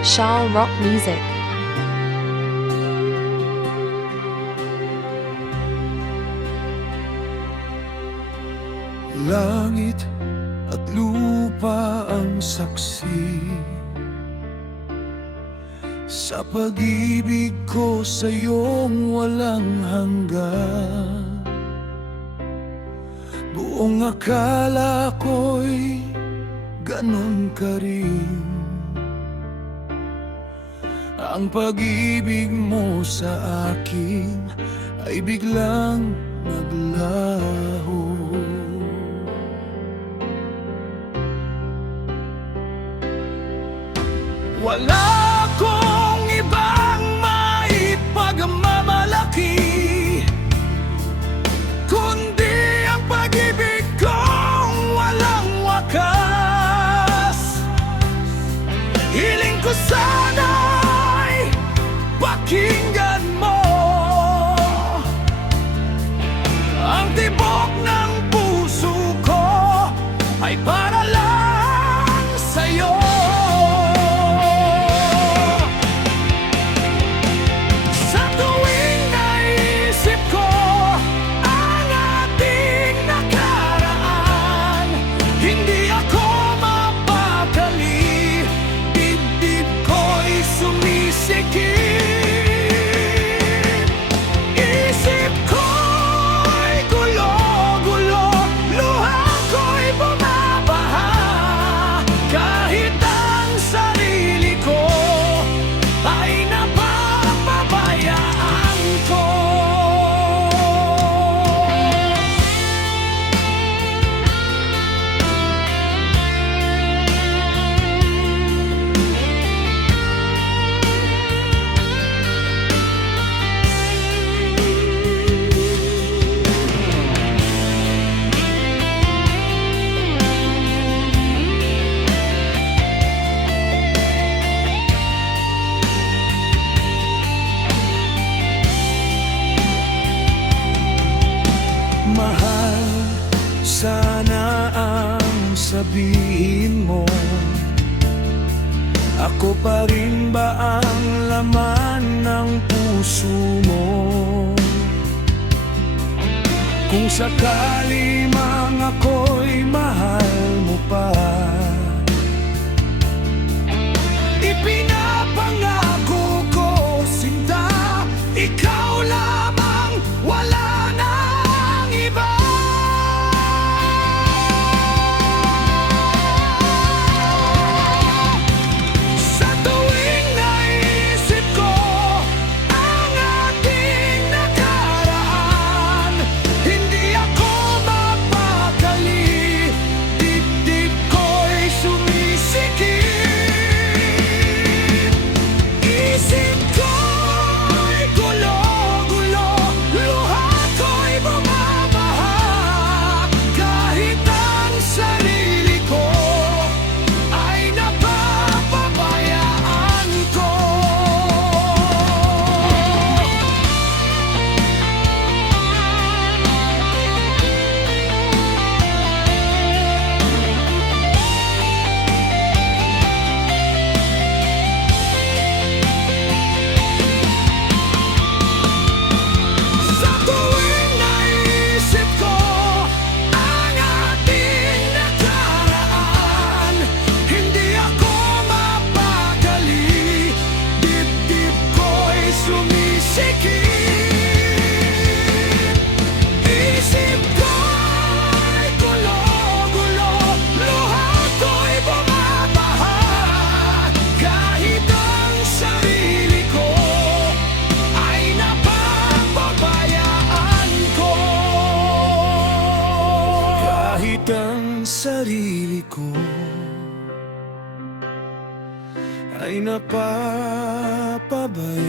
Shaw Rock Music. Langit at lupa ang saksi sa pag-ibig ko sa'yong walang hanggan. Buong akala ko'y ganon ka rin. Ang pag-ibig mo sa akin ay biglang naglaho. Wala akong ibang maipagmamalaki kundi ang pag-ibig kong walang wakas. Hiling ko sana'y pakinggan mo ang tibok ng puso ko ay para lang sa'yo. Mahal, sana ang sabihin mo, ako pa rin ba ang laman ng puso mo? Kung sakali mang ako'y mahal mo pa, ipinapangako ko, sinta, ikaw lamang, wala nang iba. Sa tuwing naisip ko ang ating nakaraan, hindi ako mapakali, dibdib ko'y sumisikip. Isip ko'y gulo-gulo, luha ko'y bumabaha, kahit ang sarili ko ay napapabayaan ko. Sa tuwing naisip ko ang ating nakaraan, hindi ako mapakali, dibdib ko'y sumisikip. Isip ko'y gulo-gulo, luha ko'y bumabaha, kahit ang sarili ko ay napapabayaan ko. Kahit ang sarili ko ay napapabayaan